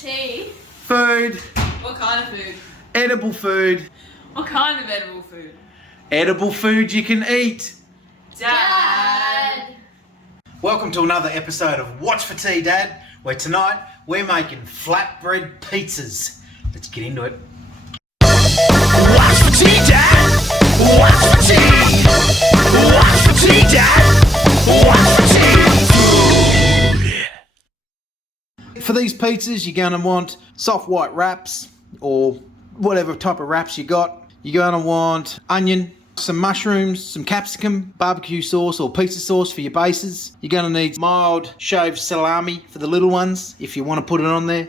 Tea. Food. What kind of food? Edible food. What kind of edible food? Edible food you can eat. Dad. Welcome to another episode of What's for Tea, Dad, where tonight we're making flatbread pizzas. Let's get into it. What's for tea, Dad? What's for tea? What's for tea, Dad? What's for tea? For these pizzas, you're going to want soft white wraps or whatever type of wraps you got. You're going to want onion, some mushrooms, some capsicum, barbecue sauce or pizza sauce for your bases. You're going to need mild shaved salami for the little ones if you want to put it on there.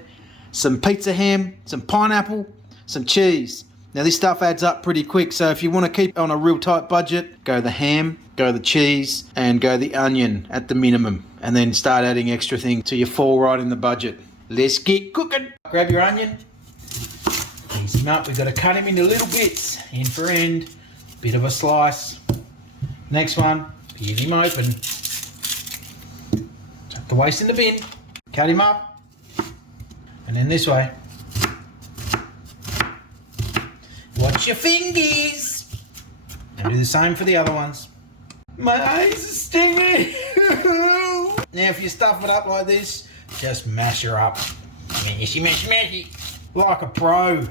Some pizza ham, some pineapple, some cheese. Now this stuff adds up pretty quick, so if you want to keep on a real tight budget, go the ham, go the cheese, and go the onion at the minimum. And then start adding extra things till you fall right in the budget. Let's get cooking. Grab your onion. Ease him up. We've got to cut him into little bits, end for end. Bit of a slice. Next one, peel him open. Tuck the waste in the bin. Cut him up. And then this way. Watch your fingers. And do the same for the other ones. My eyes are stinging. Now if you stuff it up like this, just mash her up. Mashy, mashy, mashy. Like a pro.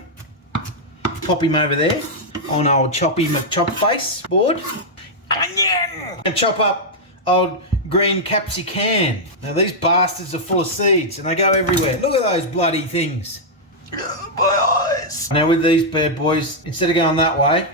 Pop him over there on old Choppy McChop face board. Onion! And chop up old green capsicum. Now these bastards are full of seeds and they go everywhere. Look at those bloody things. My eyes. Now with these bad boys, instead of going that way,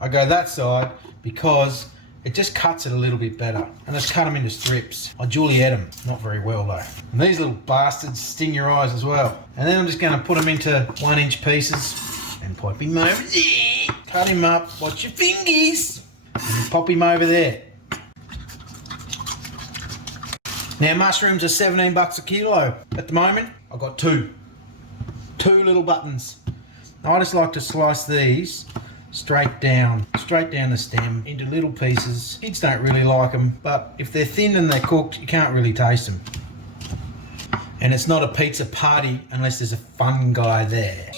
I go that side because it just cuts it a little bit better. And just cut them into strips. I Juliet them, not very well though. And these little bastards sting your eyes as well. And then I'm just going to put them into 1-inch pieces and pop him over there. Cut him up, watch your fingers. And pop him over there. Now mushrooms are 17 bucks a kilo. At the moment, I've got two little buttons. Now, I just like to slice these straight down the stem into little pieces. Kids don't really like them, but if they're thin and they're cooked, you can't really taste them. And it's not a pizza party unless there's a fun guy there.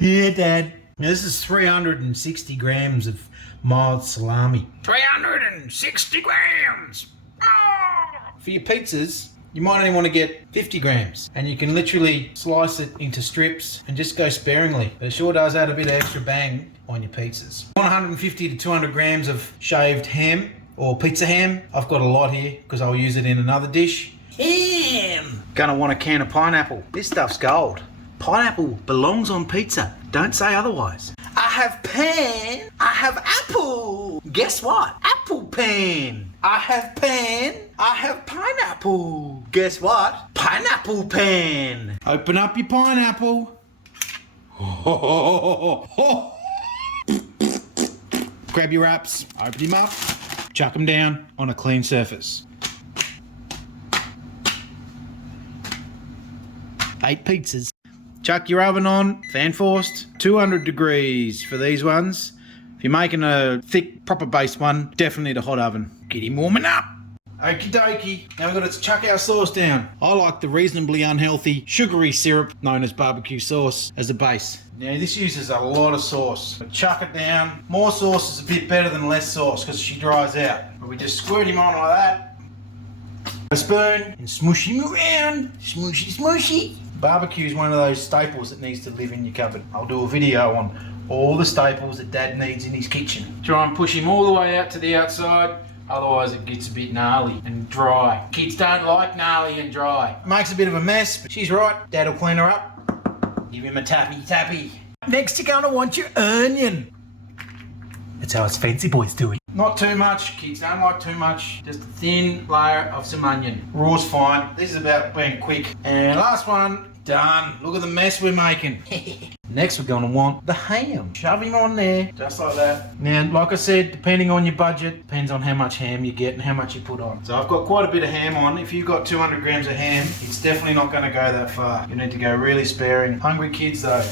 Yeah, Dad. Now this is 360 grams of mild salami. 360 grams! Oh! For your pizzas, you might only want to get 50 grams. And you can literally slice it into strips and just go sparingly. But it sure does add a bit of extra bang on your pizzas. 150 to 200 grams of shaved ham or pizza ham. I've got a lot here because I'll use it in another dish. Ham! Gonna want a can of pineapple. This stuff's gold. Pineapple belongs on pizza. Don't say otherwise. I have pan. I have apple. Guess what? Apple pan. I have pan. I have pineapple. Guess what? Pineapple pan. Open up your pineapple. Grab your wraps. Open him up. Chuck them down on a clean surface. 8 pizzas. Chuck your oven on, fan forced, 200 degrees for these ones. If you're making a thick, proper base one, definitely the hot oven. Get him warming up. Okie dokie. Now we've got to chuck our sauce down. I like the reasonably unhealthy sugary syrup known as barbecue sauce as a base. Now this uses a lot of sauce. But chuck it down. More sauce is a bit better than less sauce because she dries out. But we just squirt him on like that. A spoon and smoosh him around. Smooshy, smooshy. Barbecue is one of those staples that needs to live in your cupboard. I'll do a video on all the staples that Dad needs in his kitchen. Try and push him all the way out to the outside, otherwise it gets a bit gnarly and dry. Kids don't like gnarly and dry. Makes a bit of a mess, but she's right. Dad will clean her up. Give him a tappy. Next you're gonna want your onion. That's how us fancy boys do it. Not too much, kids don't like too much. Just a thin layer of some onion. Raw's fine. This is about being quick. And last one, done. Look at the mess we're making. Next we're going to want the ham. Shove him on there, just like that. Now, like I said, depending on your budget, depends on how much ham you get and how much you put on. So I've got quite a bit of ham on. If you've got 200 grams of ham, it's definitely not going to go that far. You need to go really sparing. Hungry kids though.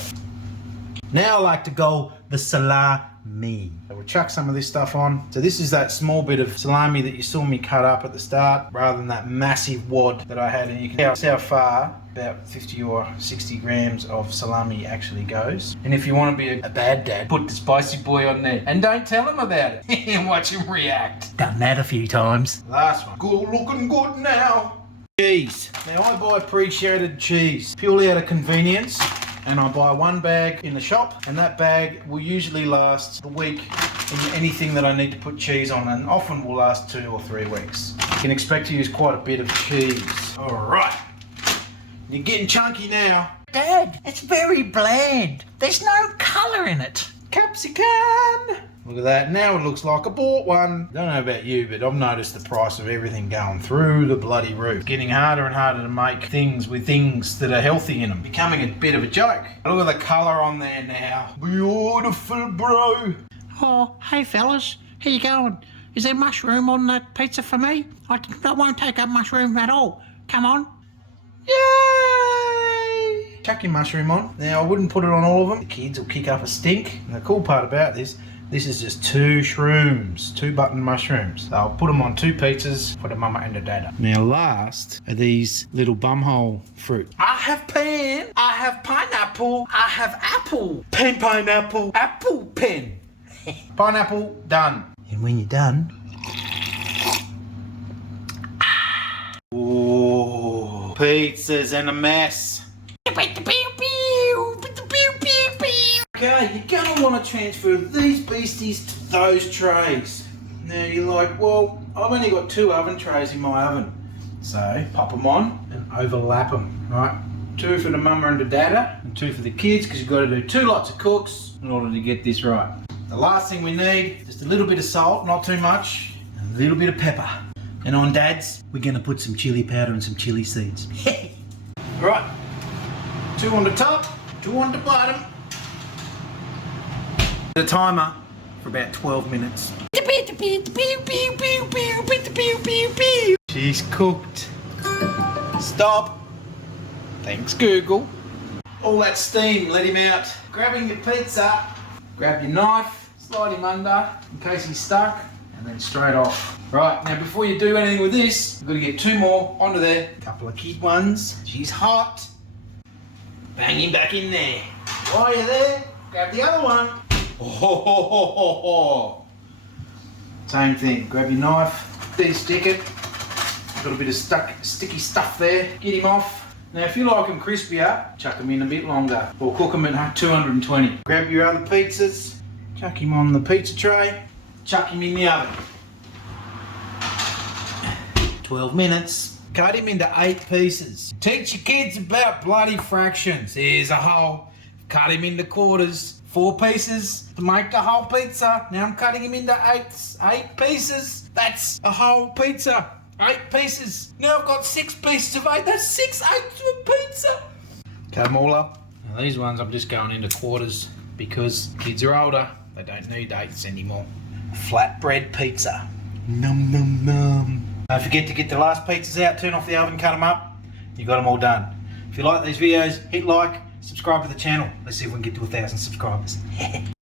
Now I like to go the salami. me. So we'll chuck some of this stuff on. So this is that small bit of salami that you saw me cut up at the start, rather than that massive wad that I had. And you can see how far about 50 or 60 grams of salami actually goes. And if you want to be a bad dad, put the spicy boy on there. And don't tell him about it. And watch him react. Done that a few times. Last one. Good, looking good now. Cheese. Now I buy pre-shredded cheese purely out of convenience. And I buy one bag in the shop, and that bag will usually last a week in anything that I need to put cheese on, and often will last 2 or 3 weeks. You can expect to use quite a bit of cheese. Alright, you're getting chunky now. Dad, it's very bland. There's no colour in it. Capsicum! Look at that, now it looks like I bought one. Don't know about you, but I've noticed the price of everything going through the bloody roof. Getting harder and harder to make things with things that are healthy in them. Becoming a bit of a joke. Look at the colour on there now. Beautiful, bro. Oh, hey fellas, how you going? Is there mushroom on that pizza for me? I won't take up mushroom at all. Come on. Yay! Chuck your mushroom on. Now I wouldn't put it on all of them. The kids will kick up a stink. And the cool part about this is just 2 shrooms, 2 button mushrooms. So I'll put them on 2 pizzas for the mama and the dada. Now last are these little bumhole fruit. I have pen, I have pineapple, I have apple. Pen, pineapple, apple, pen. Pineapple, done. And when you're done, Ooh, pizzas and a mess. Okay, you're gonna want to transfer these beasties to those trays. Now you're like, well, I've only got 2 oven trays in my oven. So pop them on and overlap them, right? 2 for the mama and the dada, and 2 for the kids, because you've got to do 2 lots of cooks in order to get this right. The last thing we need, just a little bit of salt, not too much, and a little bit of pepper. And on dads, we're gonna put some chili powder and some chili seeds. Right, 2 on the top, 2 on the bottom. The timer for about 12 minutes. She's cooked. Stop. Thanks, Google. All that steam, let him out. Grabbing your pizza, grab your knife, slide him under in case he's stuck, and then straight off. Right, now before you do anything with this, you've got to get 2 more onto there. A couple of kid ones. She's hot. Bang him back in there. While you're there, grab the other one. Oh, same thing, grab your knife, de-stick it. Got a bit of sticky stuff there, get him off. Now if you like them crispier, chuck them in a bit longer, or cook them at 220. Grab your other pizzas, chuck him on the pizza tray, chuck him in the oven. 12 minutes. Cut him into 8 pieces. Teach your kids about bloody fractions. Here's a whole, cut him into quarters. 4 pieces to make the whole pizza. Now I'm cutting him into 8 pieces. That's a whole pizza. 8 pieces. Now I've got 6 pieces of 8. That's 6 eighths of a pizza. Cut them all up. Now these ones I'm just going into quarters because kids are older. They don't need 8s anymore. Flatbread pizza. Num num num. Don't forget to get the last pizzas out, turn off the oven, cut them up. You got them all done. If you like these videos, hit like, subscribe to the channel. Let's see if we can get to 1,000 subscribers.